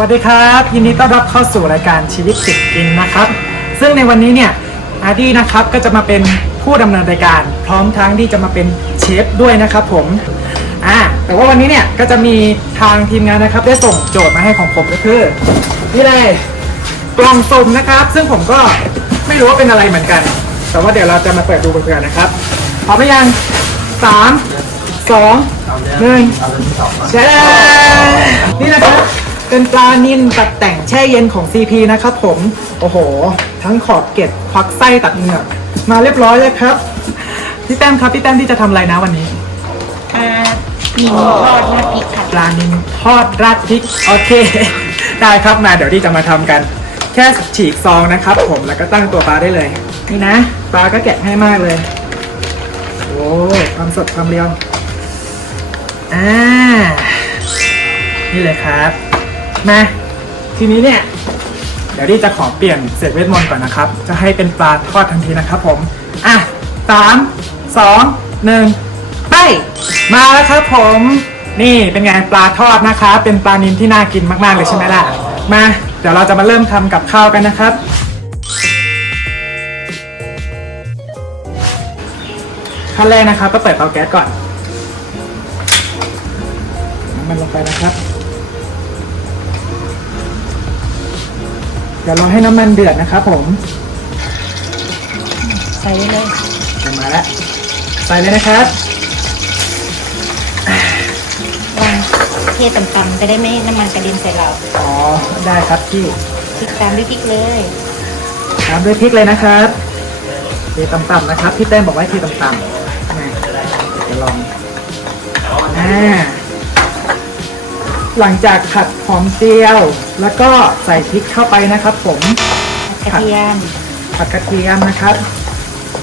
วัสดีครับ ยินดีต้อนรับเข้าสู่รายการชีวิตติดกินนะครับ ซึ่งในวันนี้เนี่ยอาร์ดี้นะครับก็จะมาเป็นผู้ดำเนินรายการ พร้อมทั้งที่จะมาเป็นเชฟด้วยนะครับผมอ่าแต่ว่าวันนี้เนี่ยก็จะมีทางทีมงานนะครับ ได้ส่งโจทย์มาให้ของผมก็คือนี่เลยกล่องสุ่มนะครับ ซึ่งผมก็ไม่รู้ว่าเป็นอะไรเหมือนกัน แต่ว่าเดี๋ยวเราจะมาเปิดดูกันนะครับพร้อมหรือยังสามสองหนึ่งแช่นี่นะครับ เป็นปลานิลตัดแต่งแช่เย็นของ CP นะครับผม โอ้โห ทั้งขอบเกล็ดควักไส้ตัดเหงือกมาเรียบร้อยเลยครับ พี่แต้มครับ พี่แต้มที่จะทำอะไรนะวันนี้ ปลานิลทอดน้ำพริกค่ะ ปลานิลทอดราดพริก โอเค ได้ครับมาเดี๋ยวที่จะมาทำกัน แค่ฉีกซองนะครับผมแล้วก็ตั้งตัวปลาได้เลย นี่นะ ปลาก็แกะให้มากเลย โอ้ความสดความเรียว อ่า นี่เลยครับ มาทีนี้เนี่ย เดี๋ยวดิจะขอเปลี่ยนเศษเวทมนต์ก่อนนะครับ จะให้เป็นปลาทอดทันทีนะครับผม อะสามสองหนึ่งไปมาแล้วครับผม นี่เป็นไงปลาทอดนะคะเป็นปลานิลที่น่ากินมากๆเลยใช่ไหมล่ะ มา เดี๋ยวเราจะมาเริ่มทำกับข้าวกันนะครับ ขั้นแรกนะครับก็เปิดเตาแก๊สก่อนน้ำมันลงไปนะครับ เดี๋ยวเราให้น้ำมันเดือดนะครับผมใส่ได้เลยเดี๋ยวมาแล้วใส่เลยนะครับวางเทต่ำๆจะได้ไม่น้ำมันกระเด็นใส่เราอ๋อได้ครับพี่พริกตามด้วยพริกเลยตามด้วยพริกเลยนะครับเทต่ำๆนะครับพี่แต้มบอกไว้เทต่ำๆนะเดี๋ยวลองอ่า หลังจากผัดหอมเจียว แล้วก็ใส่พริกเข้าไปนะครับผมกระเทียมผัดกระเทียมนะครับ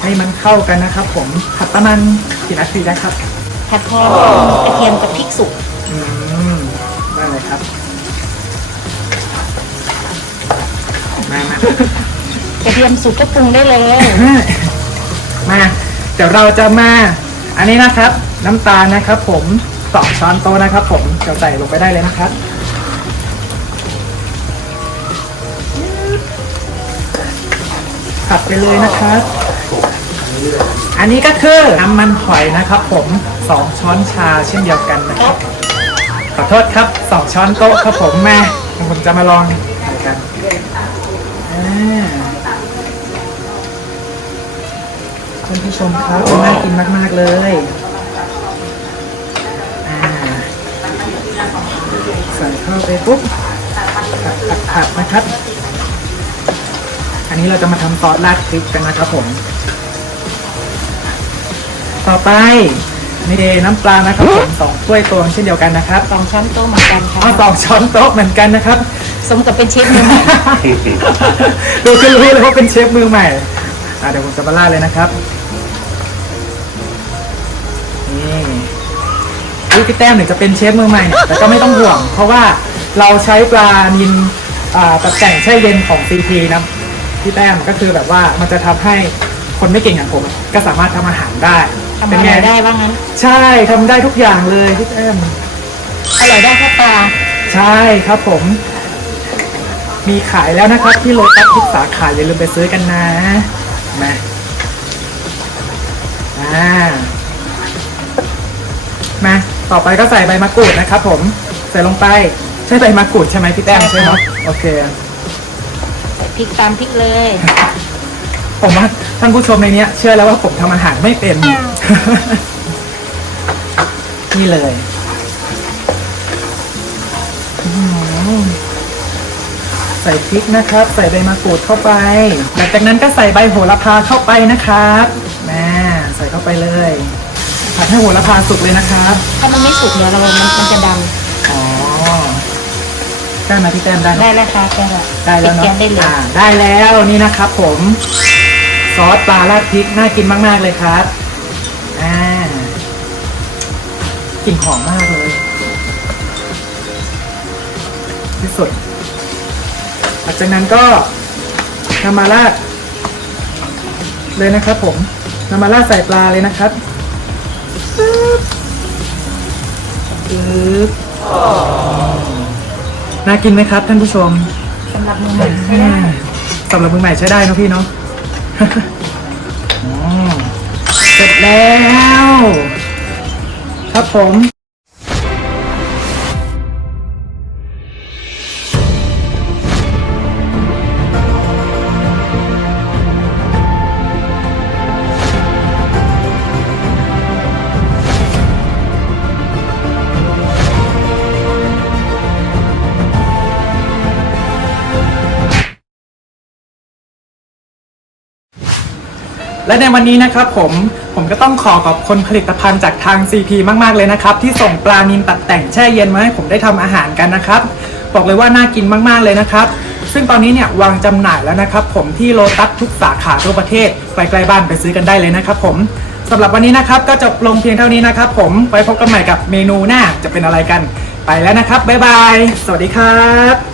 ให้มันเข้ากันนะครับ ผมผัดประมาณกี่นาทีนะครับผัดพอกระเทียมกับพริกสุกอืมได้เลยครับมามากระเทียมสุกก็ปรุงได้เลยมา เดี๋ยวเราจะมา อันนี้นะครับ น้ำตาลนะครับผม สองช้อนโต๊ะนะครับ ผมเดี๋ยวใส่ลงไปได้เลยนะครับผัดไปเลยนะครับ อันนี้ก็คือน้ำมันหอยนะครับ ผมสองช้อนชาเช่นเดียวกันนะครับ ขอโทษครับสองช้อนโต๊ะครับผมแมาเดี๋ยวผมจะมาลองดูกันท่านผู้ชมครับน่ากินมาก ๆ เลย ใส่เข้าไปปุ๊บผัดผัดผัดนะครับ อันนี้เราจะมาทำซอสราดพริกกันนะครับผม ต่อไปนี่น้ำปลานะครับผมสองถ้วยตวงเช่นเดียวกันนะครับสองช้อนโต๊ะเหมือนกันค่ะอ๋อสองช้อนโต๊ะเหมือนกันนะครับ สมกับเป็นเชฟมือใหม่ดูก็รู้เลยว่าเป็นเชฟมือใหม่อะเดี๋ยวผมจะมาล่าดเลยนะครับ อุ๊ยพี่แต้มเนี่ยจะเป็นเชฟมือใหม่เนี่ยแต่ก็ไม่ต้องห่วง เพราะว่าเราใช้ปลานินอ่าตัดแต่งแช่เย็นของ CP นะพี่แต้มก็คือแบบว่ามันจะทำให้คนไม่เก่งอย่างผมก็สามารถทำอาหารได้ทำเป็นอะไงไรได้ว่างั้น ใช่ทำได้ทุกอย่างเลยพี่แต้ม อร่อยได้แค่ปลา ใช่ครับผม มีขายแล้วนะครับ ที่โลตัสทุกสาขาอย่าลืมไปซื้อกันนะ มาอ่ามา ต่อไปก็ใส่ใบมะกรูดนะครับผมใส่ลงไปใช่ใบมะกรูดใช่ไหมพี่แต้มใช่ไหมโอเคใส่พริกตามพริกเลย ผมว่าท่านผู้ชมในเนี้ย เชื่อแล้วว่าผมทำอาหารไม่เป็น นี่เลยอื้อหือใส่พริกนะครับ ใส่ใบมะกรูดเข้าไปหลังจากนั้นก็ใส่ใบโหระพาเข้าไปนะครับแม่ใส่เข้าไปเลย ผัดให้โหระพาสุกเลยนะครับถ้ามันไม่สุกเดี๋ยวเรามันมันจะดอ๋อได้ไหมพี่แต้มได้ำไหมได้แล้วค่ะแกละได้แล้วเนาะปิดก๊สได้เลยอ่าได้แล้วนี่นะครับ ผมซอสปลาราดพริกน่ากินมาก ๆเลยครับอ่ากลิ่นหอมมากเลยที่สุดหลังจากนั้นก็นำมาราดเลยนะครับ ผมนำมาราดใส่ปลาเลยนะครับ ปึ๊บปึ๊บน่ากินไหมครับท่านผู้ชมสำหรับมือใหม่ใช่ไหมสำหรับมือใหม่ใช้ได้เนอะพี่เนาะอืมเสร็จแล้ว ครับผม และในวันนี้นะครับผมผมก็ต้องขอขอบคุณผลิตภัณฑ์จากทาง CP มากๆเลยนะครับ ที่ส่งปลานินตัดแต่งแช่เย็นมาให้ผมได้ทำอาหารกันนะครับ บอกเลยว่าน่ากินมากๆเลยนะครับ ซึ่งตอนนี้เนี่ยวางจำหน่ายแล้วนะครับ ผมที่โลตัสทุกสาขาทั่วประเทศใกล้ๆบ้านไปซื้อกันได้เลยนะครับ ผมสำหรับวันนี้นะครับก็จบลงเพียงเท่านี้นะครับ ผมไว้พบกันใหม่กับเมนูหน้าจะเป็นอะไรกัน ไปแล้วนะครับบ๊ายบายสวัสดีครับ